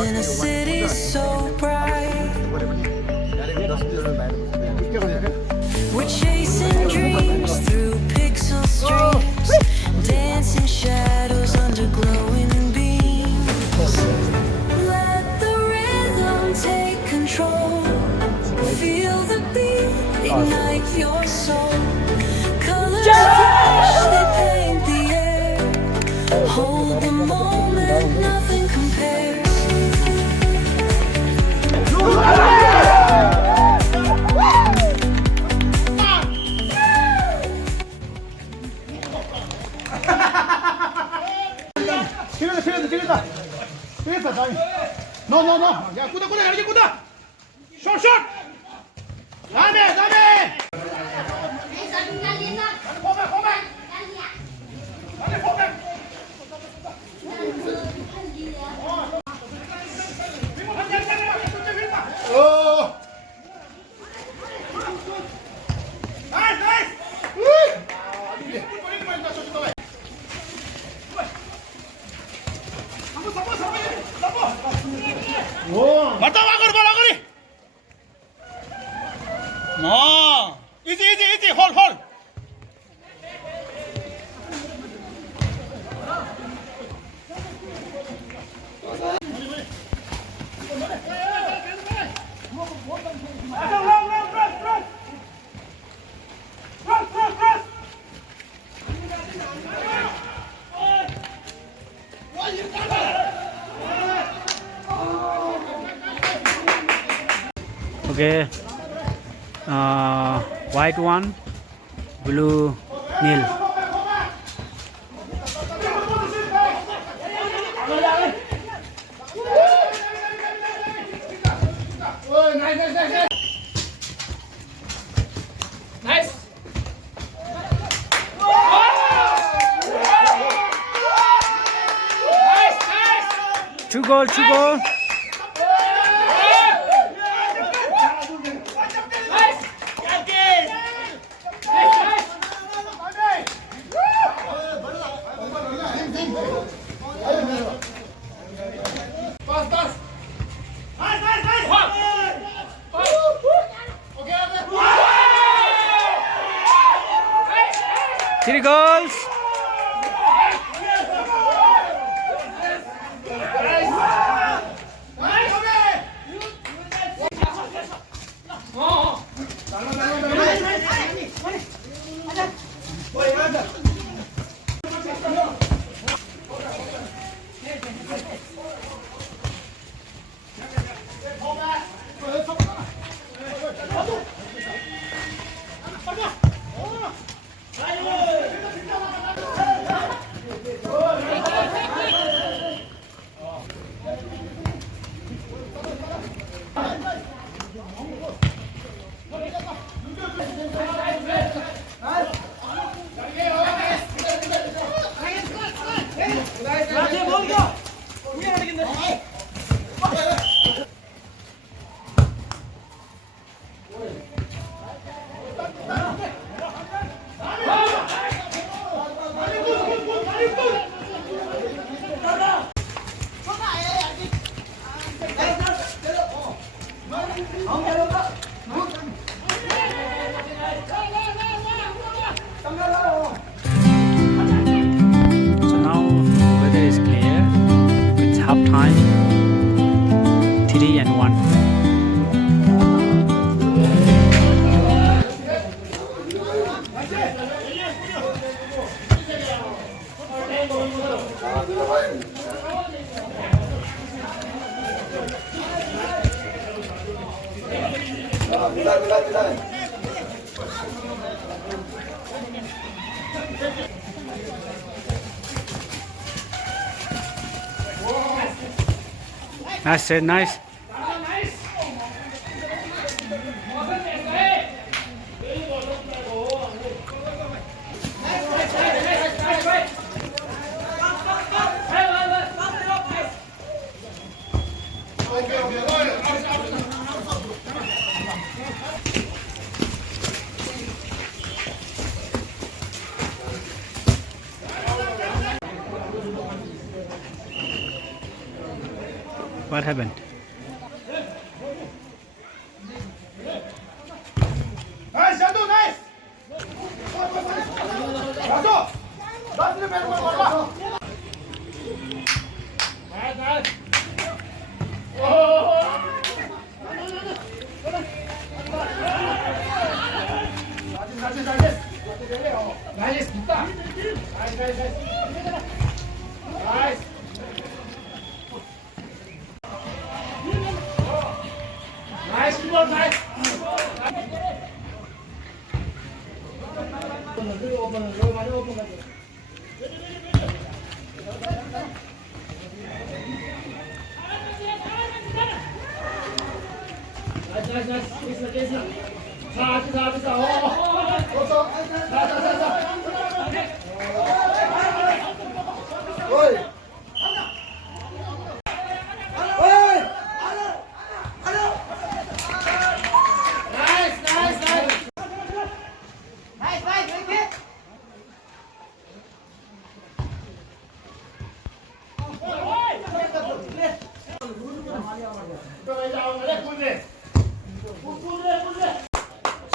in a city so bright. We're chasing dreams through pixel streets, dancing shadows under glowing beams. Let the rhythm take control. Feel the beat, ignite your soul. Colors flash, they paint the air. Hold the moment, nothing compares. No, no, no. 야, 꾸다, 꾸다, 이렇게 꾸다. 숏, 숏. 다음에, 다음에. 포백, 포백. 다음에 포백. 나이스, 나이스. 맞다 와거리 봐 와거리 이지 이지 이지 홀홀 Okay, white one, blue nil. 나이스 2 goal, 2 goal. Three goals. So now the weather is clear. It's half time. 3 and 1. Nice, nice. What happened? Nice, Shandu, nice. Rajo, last minute man, nice, nice. Nice, nice. Nice, keep on, nice.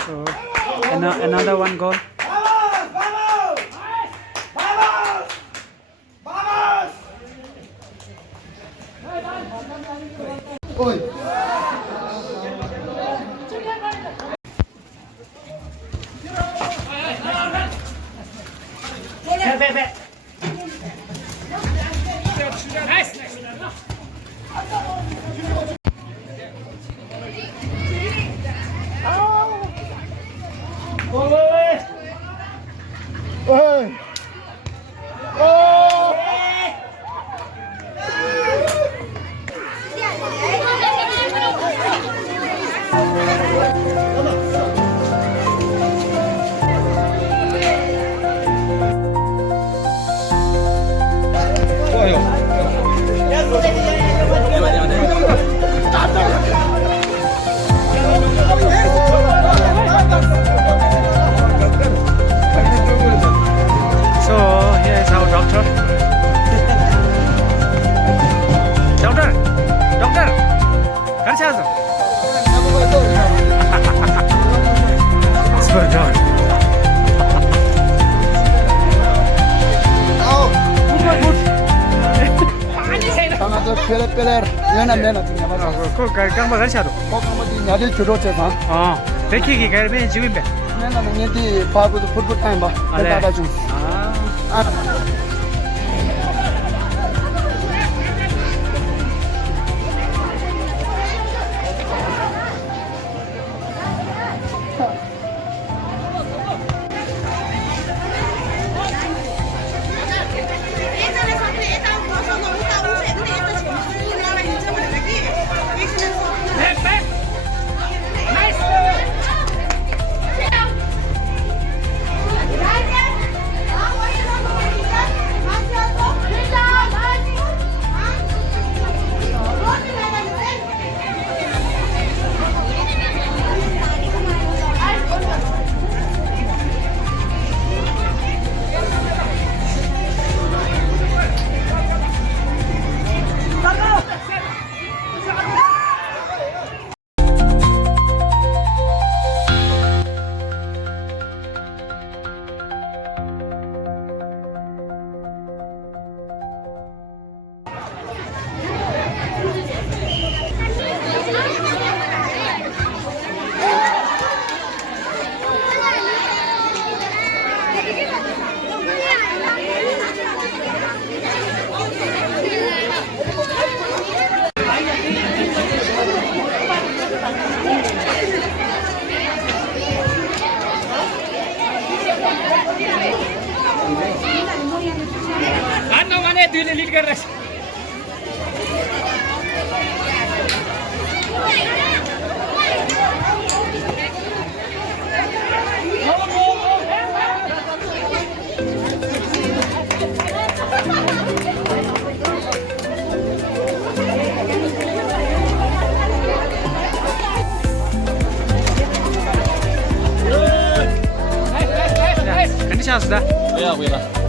So another one goal. So here is our doctor. Doctor, 같이 하자. Super job. 그 강바 같이 하도. 백희기 가면 지금 배. दुईले lid गरेर Conditions da? Ja, goeie.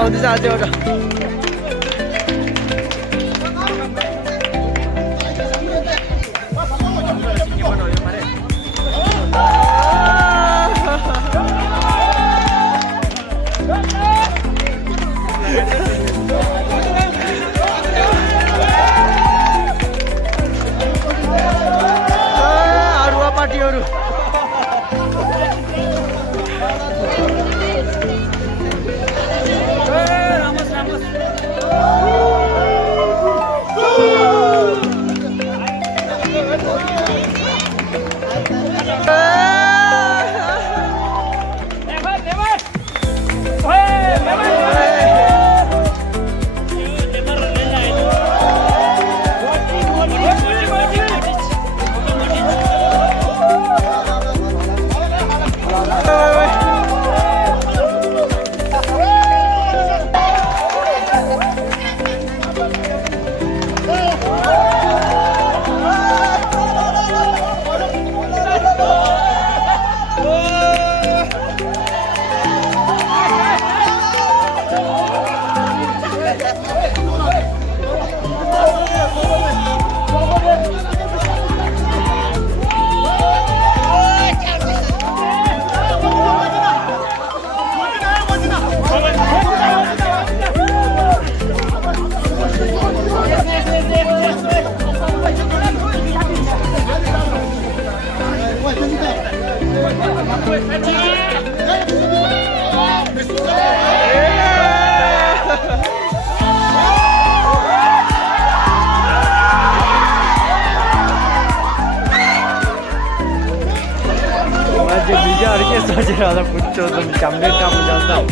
어디서 아직 어려. 아루와 파티어루. Bija harus saja ada pucuk dan cambil kamu jangan.